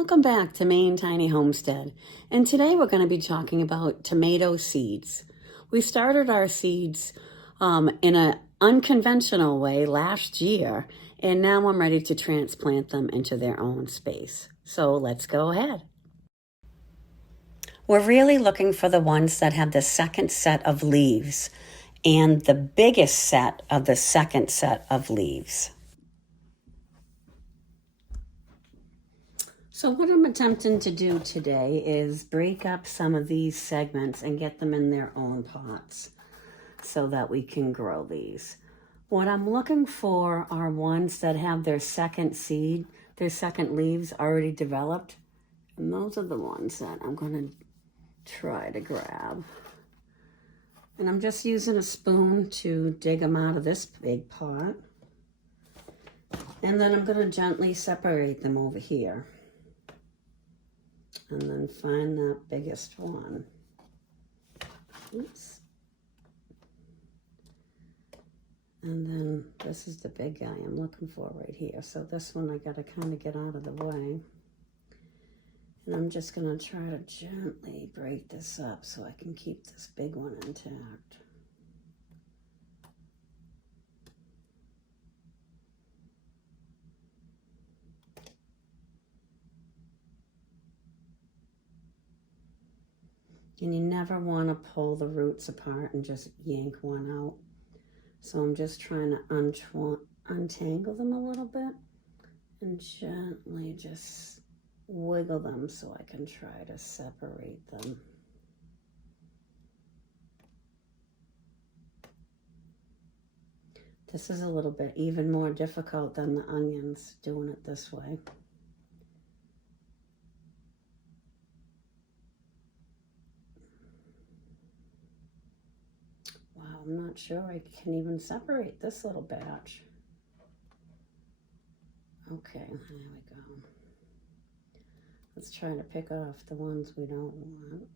Welcome back to Maine Tiny Homestead, and today we're going to be talking about tomato seeds. We started our seeds in an unconventional way last year, and now I'm ready to transplant them into their own space. So let's go ahead. We're really looking for the ones that have the second set of leaves and the biggest set of the second set of leaves. So what I'm attempting to do today is break up some of these segments and get them in their own pots so that we can grow these. What I'm looking for are ones that have their second seed, their second leaves already developed. And those are the ones that I'm going to try to grab. And I'm just using a spoon to dig them out of this big pot. And then I'm going to gently separate them over here. And then find that biggest one. Oops. And then this is the big guy I'm looking for right here. So this one I got to kind of get out of the way. And I'm just going to try to gently break this up so I can keep this big one intact. And you never want to pull the roots apart and just yank one out. So I'm just trying to untangle them a little bit and gently just wiggle them so I can try to separate them. This is a little bit even more difficult than the onions, doing it this way. I'm not sure I can even separate this little batch. Okay, there we go. Let's try to pick off the ones we don't want.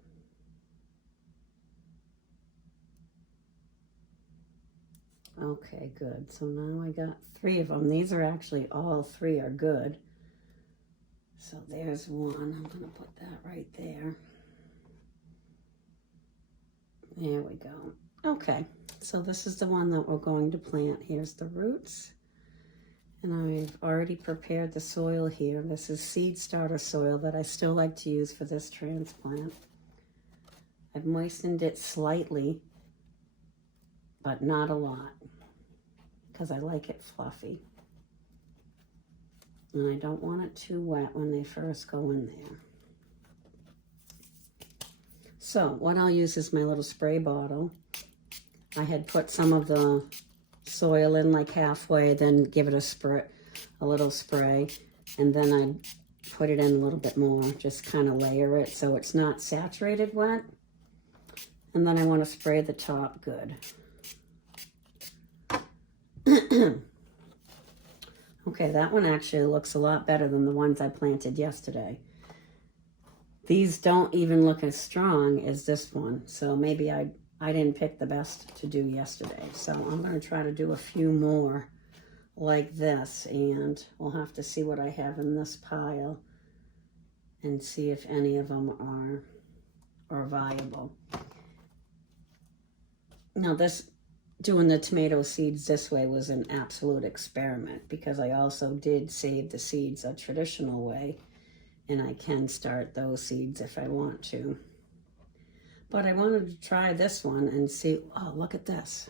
Okay, good. So now I got 3 of them. These are actually, all 3 are good. So there's one. I'm going to put that right there. There we go. Okay, so this is the one that we're going to plant. Here's the roots. And I've already prepared the soil here. This is seed starter soil that I still like to use for this transplant. I've moistened it slightly, but not a lot, because I like it fluffy. And I don't want it too wet when they first go in there. So what I'll use is my little spray bottle. I had put some of the soil in like halfway, then give it a little spray, and then I put it in a little bit more, just kind of layer it so it's not saturated wet. And then I want to spray the top good. Okay, that one actually looks a lot better than the ones I planted yesterday. These don't even look as strong as this one, so maybe I didn't pick the best to do yesterday. So I'm going to try to do a few more like this, and we'll have to see what I have in this pile and see if any of them are viable. Now doing the tomato seeds this way was an absolute experiment, because I also did save the seeds a traditional way, and I can start those seeds if I want to. But I wanted to try this one and see, oh, look at this.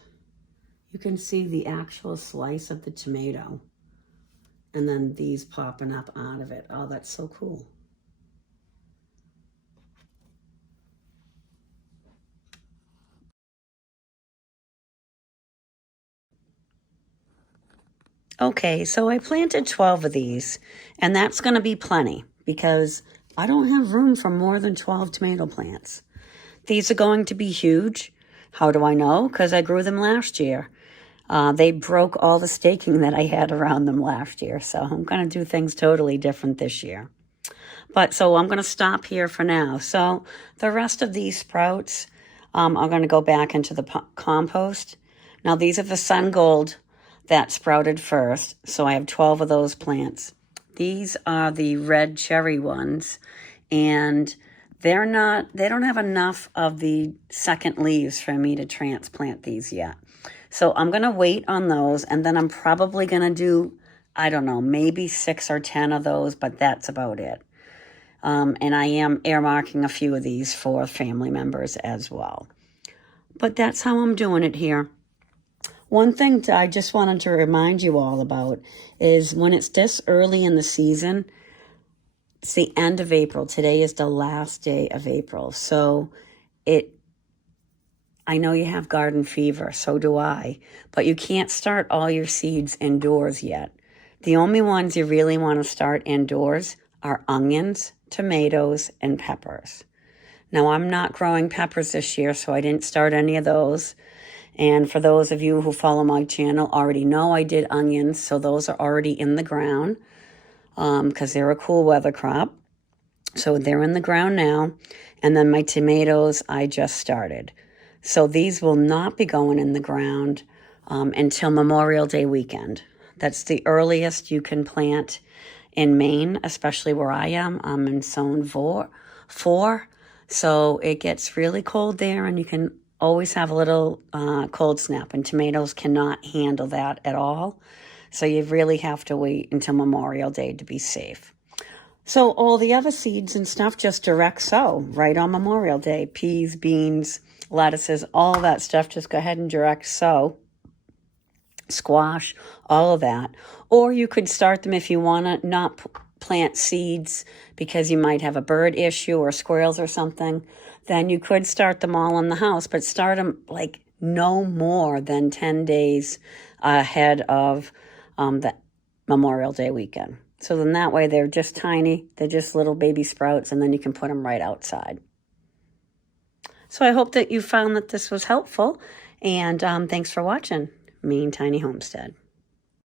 You can see the actual slice of the tomato, and then these popping up out of it. Oh, that's so cool. Okay, so I planted 12 of these, and that's going to be plenty because I don't have room for more than 12 tomato plants. These are going to be huge. How do I know? Because I grew them last year. They broke all the staking that I had around them last year, so I'm going to do things totally different this year. But so I'm going to stop here for now. So the rest of these sprouts are going to go back into the compost. Now these are the sun gold that sprouted first, so I have 12 of those plants. These are the red cherry ones, and they don't have enough of the second leaves for me to transplant these yet. So I'm going to wait on those, and then I'm probably going to do, I don't know, maybe 6 or 10 of those, but that's about it. And I am earmarking a few of these for family members as well. But that's how I'm doing it here. One thing I just wanted to remind you all about is when it's this early in the season, it's the end of April. Today is the last day of April. So I know you have garden fever, so do I, but you can't start all your seeds indoors yet. The only ones you really want to start indoors are onions, tomatoes, and peppers. Now, I'm not growing peppers this year, so I didn't start any of those. And for those of you who follow my channel already know I did onions, so those are already in the ground because they're a cool weather crop. So they're in the ground now. And then my tomatoes, I just started. So these will not be going in the ground until Memorial Day weekend. That's the earliest you can plant in Maine, especially where I am. I'm in zone 4. So it gets really cold there, and you can always have a little cold snap, and tomatoes cannot handle that at all. So you really have to wait until Memorial Day to be safe. So all the other seeds and stuff, just direct sow right on Memorial Day. Peas, beans, lettuces, all that stuff, just go ahead and direct sow. Squash, all of that. Or you could start them if you want to not plant seeds because you might have a bird issue or squirrels or something. Then you could start them all in the house, but start them like no more than 10 days ahead of the Memorial Day weekend. So then that way they're just tiny, they're just little baby sprouts, and then you can put them right outside. So I hope that you found that this was helpful, and thanks for watching Maine Tiny Homestead.